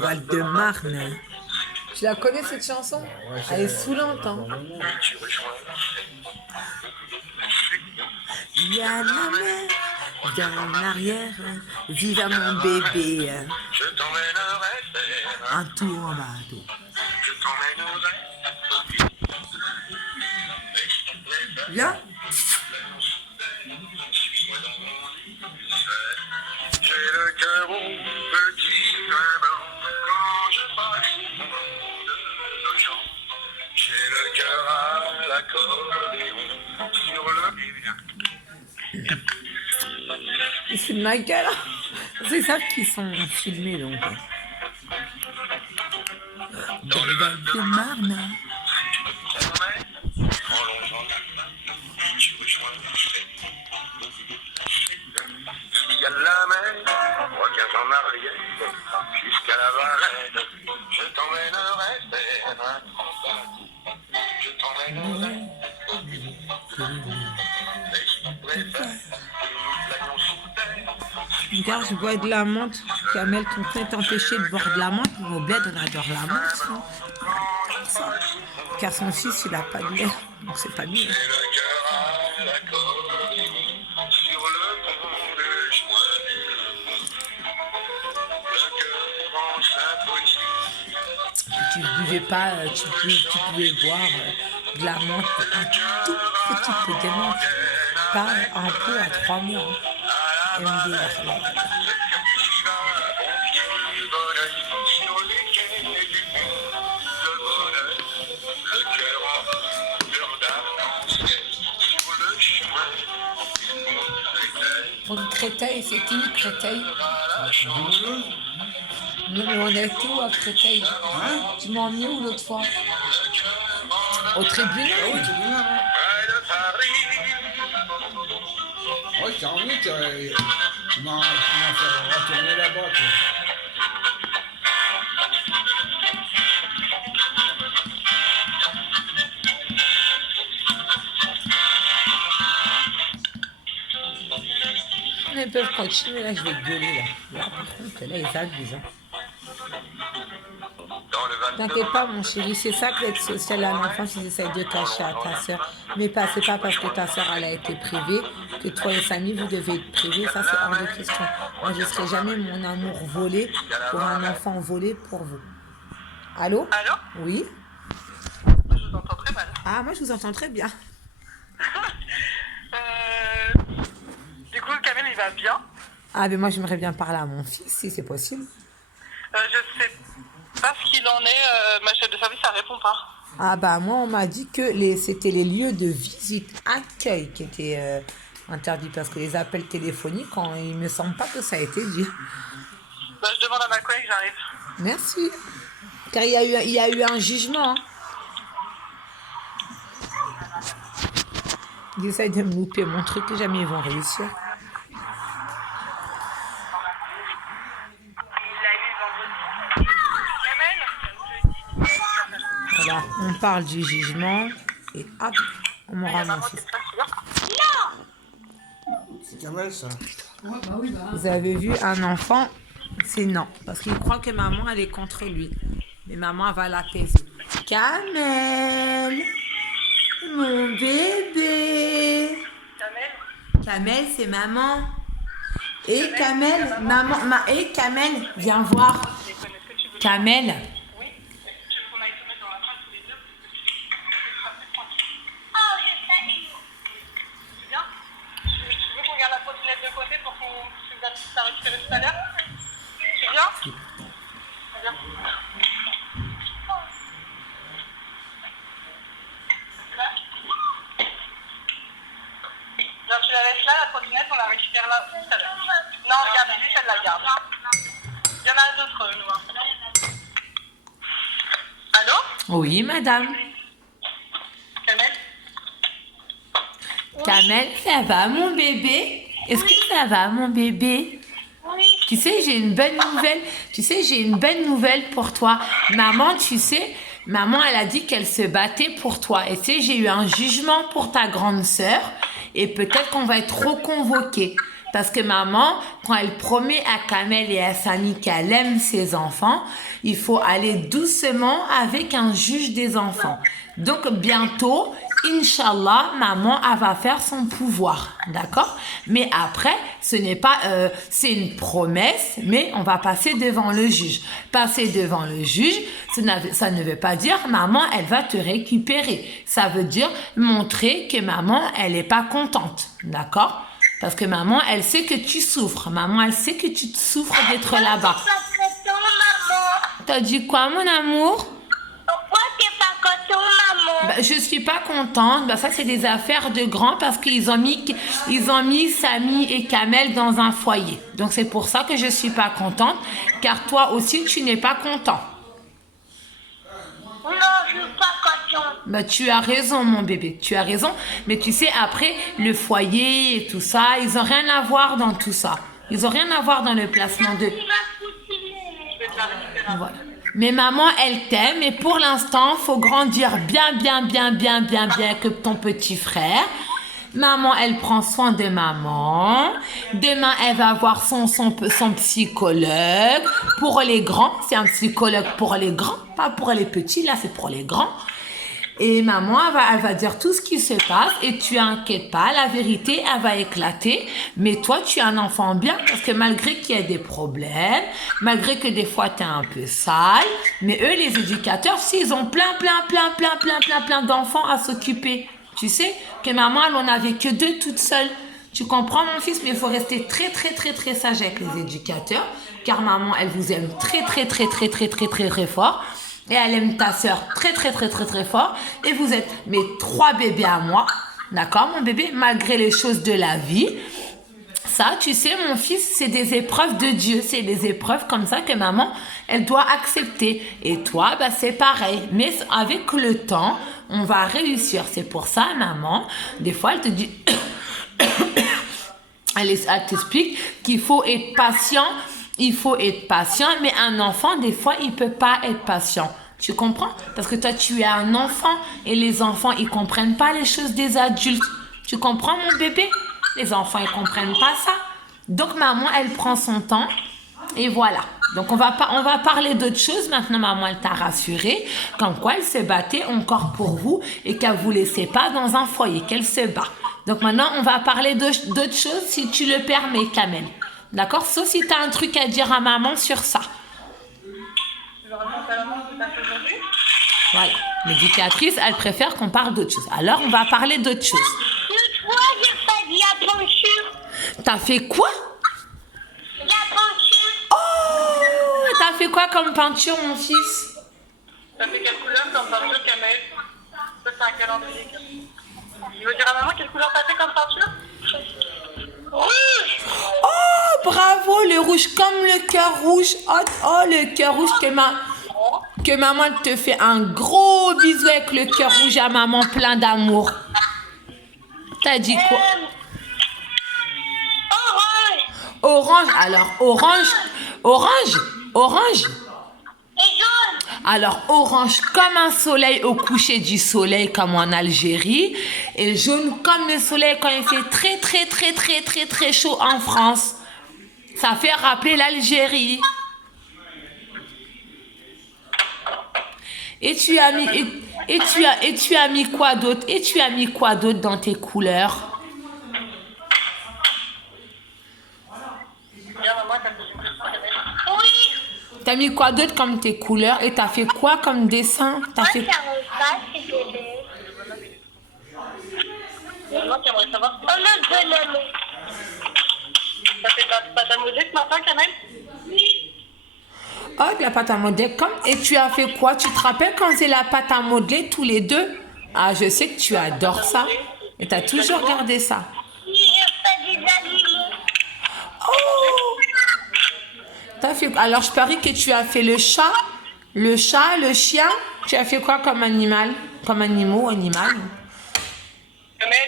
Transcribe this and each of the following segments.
Val-de-Marne. Tu la connais cette chanson? Ouais, Elle est saoulante, hein? Il y a la mer dans l'arrière, vive mon bébé, Je t'emmènerai faire un tour en bateau. Je t'emmènerai. Viens. J'ai le cœur au petit pain blanc quand je passe de nos gens. J'ai le cœur à l'accordéon sur le Ils se foutent de ma gueule. Ils savent qu'ils sont filmés, donc. Dans le Val-de-Marne. en longeant la main, tu rejoins les fêtes. Il y a la mer, reviens en arrière, jusqu'à la Varenne. Je t'emmènerai faire un grand bateau. Je t'emmènerai. Regarde, je bois de la menthe. Kamel, ton frère est empêché de boire de la menthe. Au bled, on adore la menthe. Non, car son fils, il n'a pas de lait. Donc, c'est pas mieux. J'ai le cœur à l'accordéon sur le pont de Joinville. Le cœur en symphonie. Tu ne buvais pas, tu pouvais boire de la menthe, un tout petit peu de menthe. Pas un peu à 3 mois. Hein. Et on dit, Créteil, c'est qui Créteil? Nous, on est où à Créteil? Tu m'as emmené où l'autre fois? Au tribunal? Oui, tribunal. Oui, t'as envie, tu m'as fait retourner là-bas, toi. Ils peuvent continuer, là, je vais gueuler, là. Là, par contre, là, ils abusent, hein. T'inquiète pas, mon chéri, c'est ça que l'aide sociale à l'enfance, ils essayent de cacher à ta soeur. Mais c'est pas parce que ta soeur, elle a été privée, que toi et Samy, vous devez être privés. Ça, c'est hors de question. Moi, je ne serai jamais mon amour volé pour un enfant volé pour vous. Allô? Allô? Oui? Je vous entends très mal. Ah, moi, je vous entends très bien. Du coup, Kamel, il va bien. Ah, mais moi, j'aimerais bien parler à mon fils, si c'est possible. Je sais pas ce qu'il en est. Ma chef de service, elle répond pas. Ah bah moi on m'a dit que c'était les lieux de visite accueil qui étaient interdits parce que les appels téléphoniques, il me semble pas que ça a été dit. Bah, je demande à ma collègue, j'arrive. Merci. Car il y a eu un jugement. Hein. Ils essayent de me louper mon truc et jamais ils vont réussir. Voilà, on parle du jugement et hop, on me rend mon fils. C'est Kamel, ça. Vous avez vu un enfant, c'est non. Parce qu'il croit que maman, elle est contre lui. Mais maman, elle va l'apaiser. Kamel, mon bébé. Kamel, c'est maman. Et Kamel, maman, et Kamel, viens voir. Kamel. De côté pour qu'on puisse la récupérer tout à l'heure. Tu viens? Viens. Non, tu la laisses là, la trottinette, on la récupère là tout à l'heure. Non, regarde, juste elle la garde. Il y en a d'autres, nous. Allô? Oui, madame. Kamel? Kamel, ça va, mon bébé? Est-ce que ça va, mon bébé? Oui. Tu sais, j'ai une bonne nouvelle. Tu sais, j'ai une bonne nouvelle pour toi. Maman, tu sais, maman, elle a dit qu'elle se battait pour toi. Et tu sais, j'ai eu un jugement pour ta grande sœur. Et peut-être qu'on va être reconvoqué. Parce que maman, quand elle promet à Kamel et à Samy qu'elle aime ses enfants, il faut aller doucement avec un juge des enfants. Donc bientôt, Inch'Allah, maman, elle va faire son pouvoir, d'accord? Mais après, ce n'est pas, c'est une promesse, mais on va passer devant le juge. Passer devant le juge, ça ne veut pas dire maman, elle va te récupérer. Ça veut dire montrer que maman, elle n'est pas contente, d'accord? Parce que maman, elle sait que tu souffres. Maman, elle sait que tu souffres d'être là-bas. T'as dit quoi, mon amour? Pourquoi t'es pas content, maman? Je suis pas contente. Ça, c'est des affaires de grands parce qu'ils ont mis Samy et Kamel dans un foyer. Donc, c'est pour ça que je suis pas contente. Car toi aussi, tu n'es pas content. Non, je suis pas content. Tu as raison, mon bébé. Tu as raison. Mais tu sais, après, le foyer et tout ça, ils ont rien à voir dans tout ça. Ils ont rien à voir dans le placement de... Voilà. Mais maman, elle t'aime et pour l'instant, faut grandir bien que ton petit frère. Maman, elle prend soin de maman. Demain, elle va voir son psychologue. Pour les grands, c'est un psychologue pour les grands, pas pour les petits. Là, c'est pour les grands. Et maman, elle va dire tout ce qui se passe et tu inquiètes pas, la vérité, elle va éclater. Mais toi, tu es un enfant bien parce que malgré qu'il y ait des problèmes, malgré que des fois, tu es un peu sale, mais eux, les éducateurs, ils ont plein d'enfants à s'occuper. Tu sais que maman, elle en avait que 2 toute seule. Tu comprends, mon fils? Mais il faut rester très sage avec les éducateurs car maman, elle vous aime très fort. Et elle aime ta sœur très fort. Et vous êtes mes 3 bébés à moi. D'accord, mon bébé? Malgré les choses de la vie. Ça, tu sais, mon fils, c'est des épreuves de Dieu. C'est des épreuves comme ça que maman, elle doit accepter. Et toi, c'est pareil. Mais avec le temps, on va réussir. C'est pour ça, maman, des fois, elle te dit... elle t'explique qu'il faut être patient. Il faut être patient, mais un enfant, des fois, il peut pas être patient. Tu comprends? Parce que toi, tu es un enfant et les enfants, ils comprennent pas les choses des adultes. Tu comprends, mon bébé? Les enfants, ils comprennent pas ça. Donc, maman, elle prend son temps et voilà. Donc, on va parler d'autre chose. Maintenant, maman, elle t'a rassuré. Comme quoi, elle se battait encore pour vous et qu'elle vous laissait pas dans un foyer, qu'elle se bat. Donc, maintenant, on va parler d'autre chose si tu le permets, Kamel. D'accord? Sauf si tu as un truc à dire à maman sur ça. Voilà. L'éducatrice, elle préfère qu'on parle d'autre chose. Alors, on va parler d'autre chose. Pourquoi j'ai pas dit la peinture? T'as fait quoi? La peinture. Oh! T'as fait quoi comme peinture, mon fils? Ça fait quelle couleur comme peinture, Kamel? Ça, c'est un calendrier. Il veut dire à maman quelle couleur t'as fait comme peinture? Rouge. Oh, bravo, le rouge, comme le cœur rouge. Oh, le cœur rouge que maman te fait un gros bisou avec le cœur rouge à maman, plein d'amour. T'as dit quoi? Orange. Orange, alors orange. Et jaune. Alors orange comme un soleil au coucher du soleil comme en Algérie et jaune comme le soleil quand il fait très chaud en France. Ça fait rappeler l'Algérie. Et tu as mis quoi d'autre? Et tu as mis quoi d'autre dans tes couleurs? Oui. T'as mis quoi d'autre comme tes couleurs? Et t'as fait quoi comme dessin? T'as fait... Moi, c'est bébé. Maman, tu aimerais savoir On a bonhomme. ça fait ta pâte à modeler ce matin, Kamel? Oui. Oh, la pâte à modeler. Et tu as fait quoi? Tu te rappelles quand c'est la pâte à modeler tous les deux? Ah, je sais que tu adores ça. Et tu as toujours gardé ça. Il n'y a pas des animaux. Oh! T'as fait... Alors, je parie que tu as fait le chat, le chien. Tu as fait quoi comme animal? Comme animal? Kamel?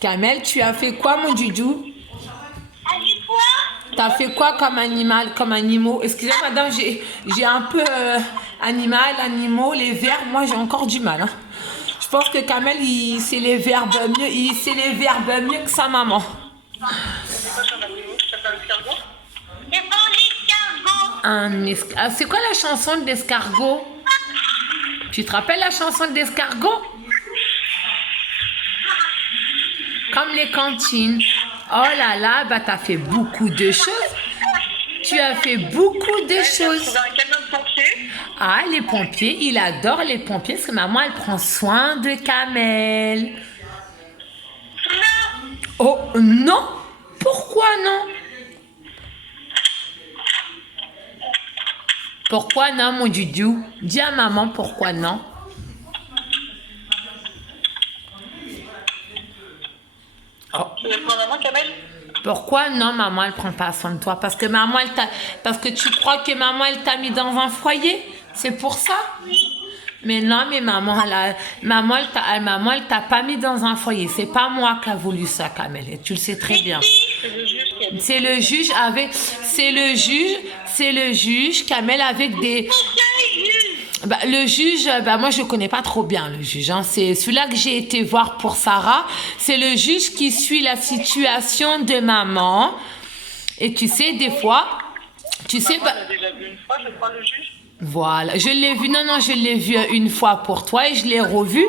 Kamel, tu as fait quoi, mon doudou? Avec quoi? T'as fait quoi comme animal, comme animaux? Excusez-moi, madame, j'ai un peu animaux, les vers, moi j'ai encore du mal. Hein. Je pense que Kamel, il sait les verbes mieux que sa maman. C'est quoi ça, Mathéo? Ça fait un escargot? C'est pour l'escargot. Ah, c'est quoi la chanson de l'escargot? Tu te rappelles la chanson de l'escargot? Comme les cantines. Oh là là, bah t'as fait beaucoup de choses. Tu as fait beaucoup de choses. Trouvé un camion de pompiers. Ah, les pompiers, il adore les pompiers parce que maman, elle prend soin de Kamel. Oh, non. Pourquoi non? Pourquoi non, mon Doudou? Dis à maman pourquoi non. Tu veux prendre maman, Kamel? Pourquoi non, maman, elle prend pas soin de toi? Parce que maman, parce que tu crois que maman, elle t'a mis dans un foyer? C'est pour ça? Mais non, mais maman, elle t'a pas mis dans un foyer. C'est pas moi qui a voulu ça, Kamel. Et tu le sais très bien. C'est le juge avec, c'est le juge, Kamel, avec des. Bah, le juge, bah, moi je connais pas trop bien le juge. Hein. C'est celui-là que j'ai été voir pour Sarah. C'est le juge qui suit la situation de maman. Et tu sais, des fois, tu sais. Maman, elle a déjà vu une fois, je crois, le juge. Voilà, je l'ai vu, non, je l'ai vu une fois pour toi et je l'ai revu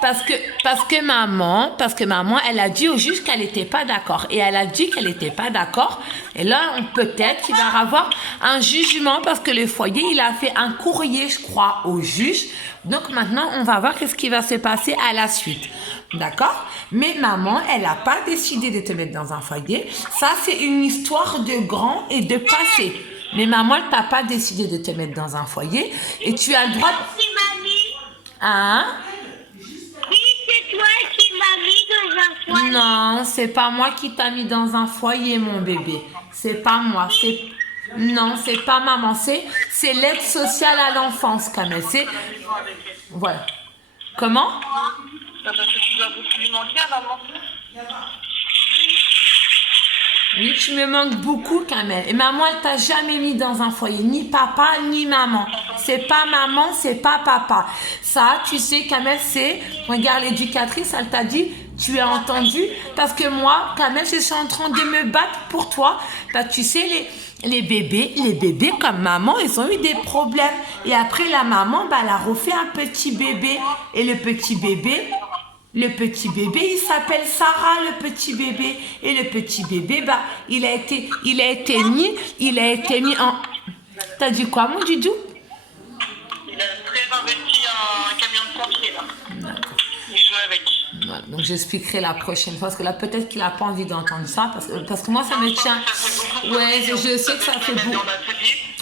parce que maman, elle a dit au juge qu'elle n'était pas d'accord et elle a dit qu'elle n'était pas d'accord et là, peut-être qu'il va avoir un jugement parce que le foyer, il a fait un courrier, je crois, au juge. Donc maintenant, on va voir qu'est-ce qui va se passer à la suite. D'accord? Mais maman, elle n'a pas décidé de te mettre dans un foyer. Ça, c'est une histoire de grand et de passé. Mais maman, elle t'a pas décidé de te mettre dans un foyer et tu as le droit de... Qui m'a mis? Hein? Oui, c'est toi qui m'as mis dans un foyer. Non, c'est pas moi qui t'a mis dans un foyer, mon bébé. C'est pas moi. Non, c'est pas maman. C'est l'aide sociale à l'enfance, quand même. C'est... Voilà. Comment? Parce que tu dois beaucoup lui manquer à maman. Oui, tu me manques beaucoup, Kamel. Et maman, elle t'a jamais mis dans un foyer. Ni papa, ni maman. C'est pas maman, c'est pas papa. Ça, tu sais, Kamel, c'est... Regarde, l'éducatrice, elle t'a dit, tu as entendu? Parce que moi, Kamel, je suis en train de me battre pour toi. Bah, tu sais, les bébés comme maman, ils ont eu des problèmes. Et après, la maman, bah, elle a refait un petit bébé. Et le petit bébé, il s'appelle Sarah, le petit bébé. Et le petit bébé, bah, il a été mis en... T'as dit quoi, mon Doudou? Il a très investi un camion de pompiers, là. D'accord. Il joue avec. Voilà, donc j'expliquerai la prochaine fois, parce que là, peut-être qu'il n'a pas envie d'entendre ça, parce que moi, ça me tient... Ouais, je sais que ça fait beaucoup.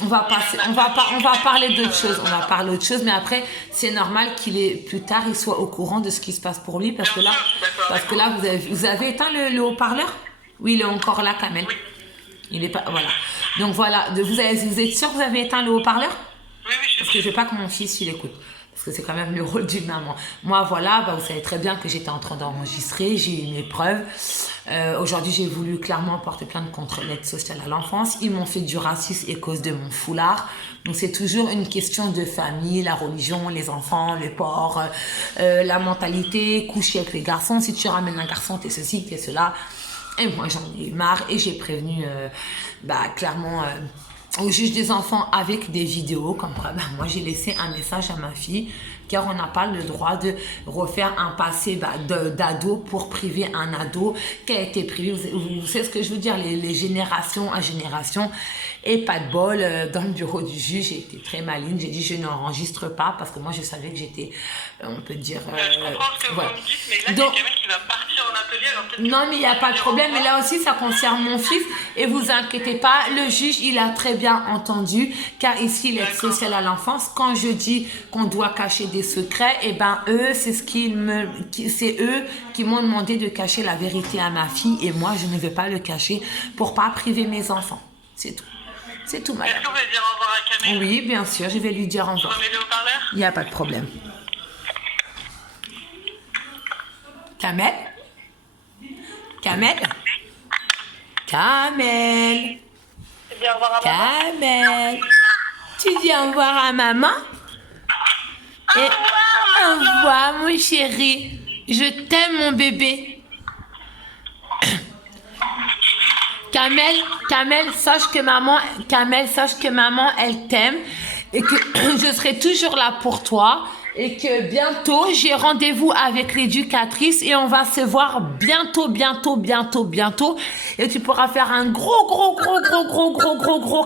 On va parler d'autre chose. On va parler d'autre chose, mais après, c'est normal plus tard, il soit au courant de ce qui se passe pour lui, parce que là, vous avez éteint le haut-parleur? Oui, il est encore là, Kamel. Il est pas, voilà. Donc voilà, vous êtes sûr que vous avez éteint le haut-parleur? Oui, Parce que je veux pas que mon fils, il écoute. Parce que c'est quand même le rôle d'une maman. Moi, voilà, bah, vous savez très bien que j'étais en train d'enregistrer, j'ai eu mes preuves. Aujourd'hui, j'ai voulu clairement porter plainte contre l'aide sociale à l'enfance. Ils m'ont fait du racisme à cause de mon foulard. Donc, c'est toujours une question de famille, la religion, les enfants, le porc, la mentalité, coucher avec les garçons. Si tu ramènes un garçon, t'es ceci, t'es cela. Et moi, j'en ai eu marre et j'ai prévenu, clairement... au juge des enfants avec des vidéos comme quoi moi j'ai laissé un message à ma fille car on n'a pas le droit de refaire un passé d'ado pour priver un ado qui a été privé. Vous savez ce que je veux dire, les générations à génération. Et pas de bol, dans le bureau du juge, j'ai été très maligne. J'ai dit je n'enregistre pas parce que moi je savais que j'étais, on peut dire... je comprends ce que voilà. vous me dites, mais là, Donc, il y a quelqu'un qui va partir en atelier. Alors peut-être non, mais il n'y a pas de problème. Mais là aussi, ça concerne mon fils. Et vous inquiétez pas, le juge, il a très bien entendu. Car ici, l'aide sociale à l'enfance, quand je dis qu'on doit cacher des secrets, eh ben, eux, c'est eux qui m'ont demandé de cacher la vérité à ma fille. Et moi, je ne veux pas le cacher pour pas priver mes enfants. C'est tout. C'est tout, madame. Est-ce que vous voulez dire au revoir à Kamel? Oui, bien sûr, je vais lui dire au revoir. Je remets le haut-parleur? Il n'y a pas de problème. Kamel? Kamel? Kamel? Tu dis au revoir à maman? Kamel? Tu dis au revoir à maman? Et au Au revoir, mon chéri. Je t'aime, mon bébé. Kamel, sache que maman, elle t'aime et que je serai toujours là pour toi et que bientôt, j'ai rendez-vous avec l'éducatrice et on va se voir bientôt et tu pourras faire un gros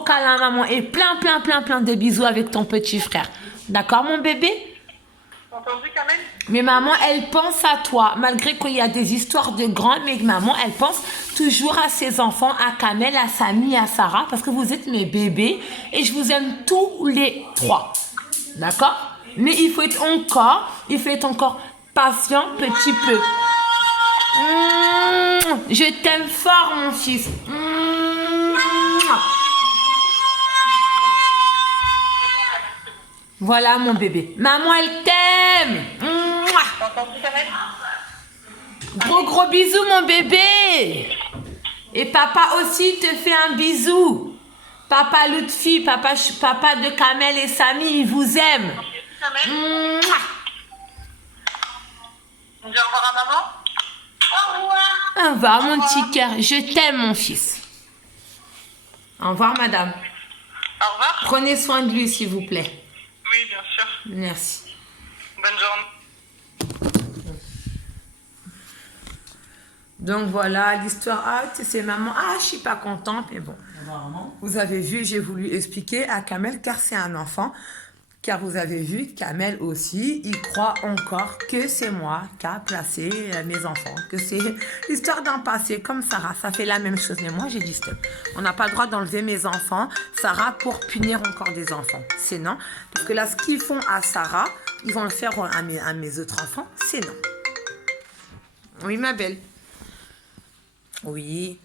câlin à maman et plein de bisous avec ton petit frère. D'accord, mon bébé? Entendu, Kamel? Mais maman, elle pense à toi, malgré qu'il y a des histoires de grands, mais maman, elle pense toujours à ses enfants, à Kamel, à Samy, à Sarah, parce que vous êtes mes bébés et je vous aime tous les trois. D'accord? Mais il faut être encore patient petit peu. Je t'aime fort, mon fils. Voilà, mon bébé. Maman, elle t'aime. Entendu, Kamel? Gros bisous, mon bébé. Et papa aussi te fait un bisou. Papa Lutfi, papa de Kamel et Samy, ils vous aiment. Kamel? On dit au revoir à maman? Au revoir. Au revoir, mon petit cœur. Je t'aime, mon fils. Au revoir, madame. Au revoir. Prenez soin de lui, s'il vous plaît. Oui, bien sûr. Merci. Bonne journée. Donc voilà l'histoire. Ah, c'est maman. Ah, je suis pas contente, mais bon. Vous avez vu, j'ai voulu expliquer à Kamel car c'est un enfant. Car vous avez vu, Kamel aussi, il croit encore que c'est moi qui a placé mes enfants. Que c'est l'histoire d'un passé comme Sarah. Ça fait la même chose. Mais moi, j'ai dit stop. On n'a pas le droit d'enlever mes enfants, Sarah, pour punir encore des enfants. C'est non. Parce que là, ce qu'ils font à Sarah, ils vont le faire à mes autres enfants. C'est non. Oui, ma belle. Oui.